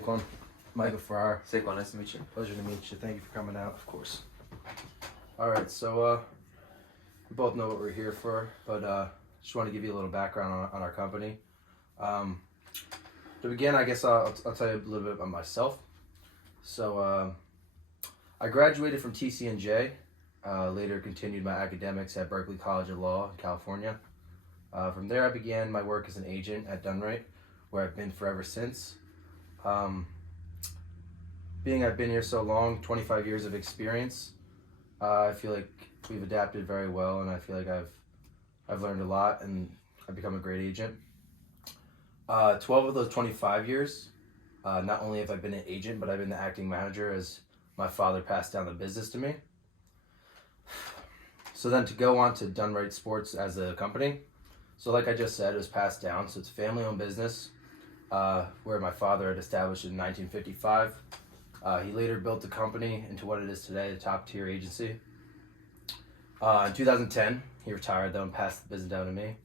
Saquon. Michael Farrar. Saquon, nice to meet you. Pleasure to meet you. Thank you for coming out, of course. All right, so we both know what we're here for, but just want to give you a little background on our company. To begin, I guess I'll tell you a little bit about myself. So I graduated from TCNJ, later continued my academics at Berkeley College of Law in California. From there, I began my work as an agent at Dunright, where I've been forever since. Being I've been here so long, 25 years of experience, I feel like we've adapted very well, and I feel like I've learned a lot, and I've become a great agent. 12 of those 25 years, not only have I been an agent, but I've been the acting manager as my father passed down the business to me. So then to go on to Dunright Sports as a company. So like I just said, it was passed down. So it's a family-owned business where my father had established it in 1955. He later built the company into what it is today, a top-tier agency. In 2010, he retired though and passed the business down to me.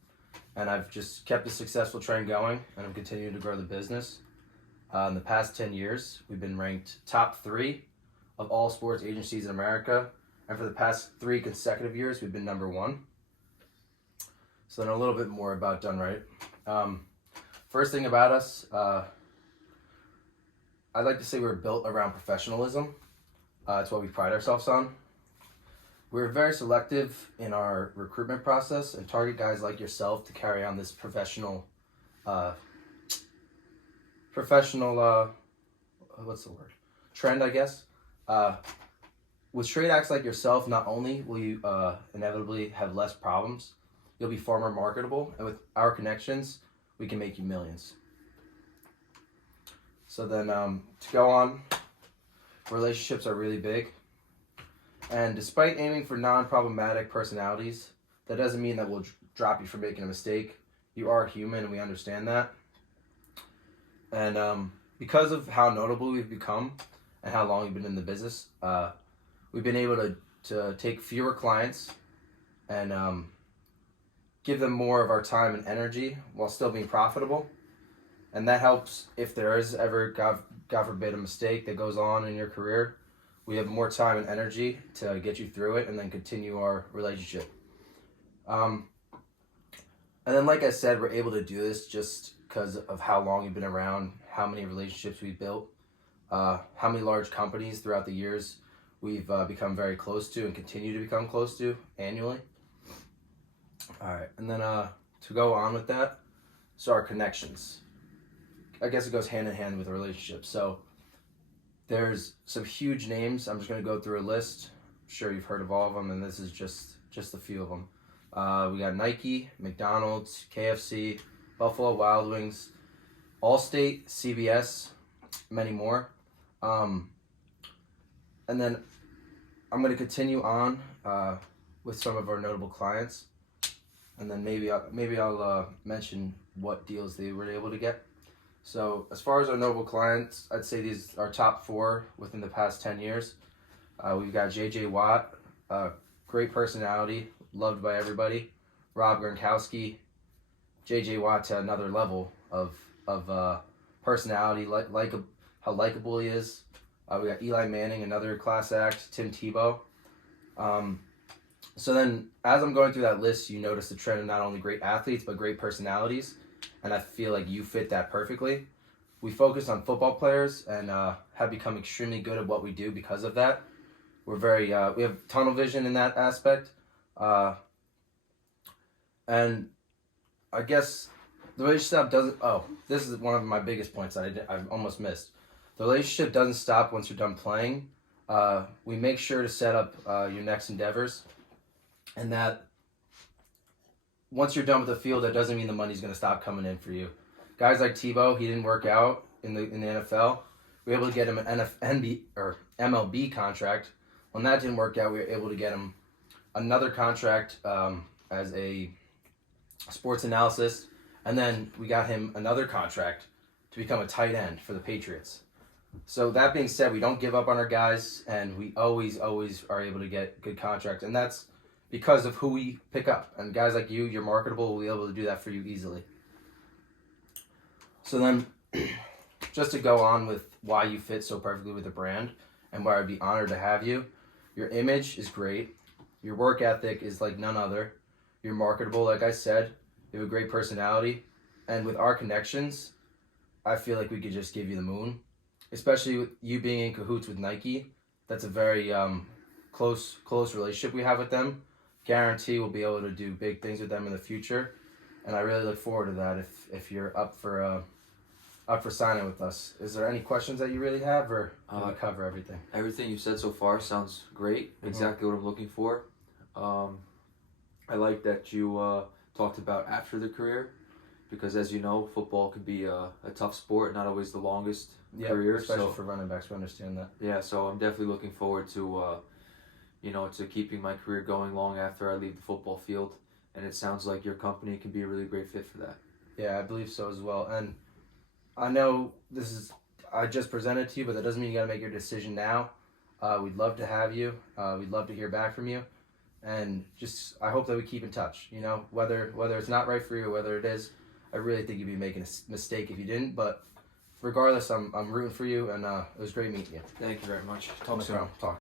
And I've just kept the successful trend going, and I'm continuing to grow the business. In the past 10 years, we've been ranked top 3 of all sports agencies in America. And for the past 3 consecutive years, we've been number 1. So then a little bit more about Dunright. First thing about us, I'd like to say we're built around professionalism. It's what we pride ourselves on. We're very selective in our recruitment process and target guys like yourself to carry on this professional, what's the word? Trend, I guess. With straight acts like yourself, not only will you inevitably have less problems, you'll be far more marketable, and with our connections, we can make you millions. So then to go on, relationships are really big. And despite aiming for non-problematic personalities, that doesn't mean that we'll drop you for making a mistake. You are human, and we understand that. And because of how notable we've become and how long we've been in the business, we've been able to take fewer clients and give them more of our time and energy while still being profitable. And that helps if there is ever, God forbid, a mistake that goes on in your career. We have more time and energy to get you through it and then continue our relationship. And then, like I said, we're able to do this just because of how long you've been around, how many relationships we've built, how many large companies throughout the years we've become very close to and continue to become close to annually. All right, and then to go on with that, so our connections. I guess it goes hand in hand with a relationship. So there's some huge names. I'm just going to go through a list. I'm sure you've heard of all of them, and this is just a few of them. We got Nike, McDonald's, KFC, Buffalo Wild Wings, Allstate, CBS, many more. And then I'm going to continue on with some of our notable clients, and then maybe I'll mention what deals they were able to get. So as far as our notable clients, I'd say these are top 4 within the past 10 years. We've got J.J. Watt, great personality, loved by everybody. Rob Gronkowski, J.J. Watt to another level of personality, like how likable he is. We got Eli Manning, another class act. Tim Tebow. So then, as I'm going through that list, you notice the trend of not only great athletes, but great personalities. And I feel like you fit that perfectly. We focus on football players and have become extremely good at what we do because of that. We're very, we have tunnel vision in that aspect. And I guess the relationship doesn't, this is one of my biggest points that I almost missed. The relationship doesn't stop once you're done playing. We make sure to set up your next endeavors, and that once you're done with the field, that doesn't mean the money's going to stop coming in for you. Guys like Tebow, he didn't work out in the NFL. We were able to get him an MLB contract. When that didn't work out, we were able to get him another contract as a sports analyst, and then we got him another contract to become a tight end for the Patriots. So that being said, we don't give up on our guys, and we always are able to get good contracts, and that's because of who we pick up. And guys like you, you're marketable, we'll be able to do that for you easily. So then, just to go on with why you fit so perfectly with the brand and why I'd be honored to have you. Your image is great. Your work ethic is like none other. You're marketable, like I said. You have a great personality. And with our connections, I feel like we could just give you the moon. Especially with you being in cahoots with Nike. That's a very close relationship we have with them. Guarantee we'll be able to do big things with them in the future. And I really look forward to that if you're up for signing with us. Is there any questions that you really have, or did we cover everything? Everything you said so far sounds great. Exactly what I'm looking for. I like that you talked about after the career, because as you know, football could be a tough sport, not always the longest career. Especially for running backs, we understand that. Yeah, so I'm definitely looking forward to to keeping my career going long after I leave the football field. And it sounds like your company can be a really great fit for that. Yeah, I believe so as well. And I know I just presented to you, but that doesn't mean you got to make your decision now. We'd love to have you. We'd love to hear back from you. And just, I hope that we keep in touch. You know, whether it's not right for you or whether it is, I really think you'd be making a mistake if you didn't. But regardless, I'm rooting for you, and it was great meeting you. Thank you very much. Talk soon. Talk.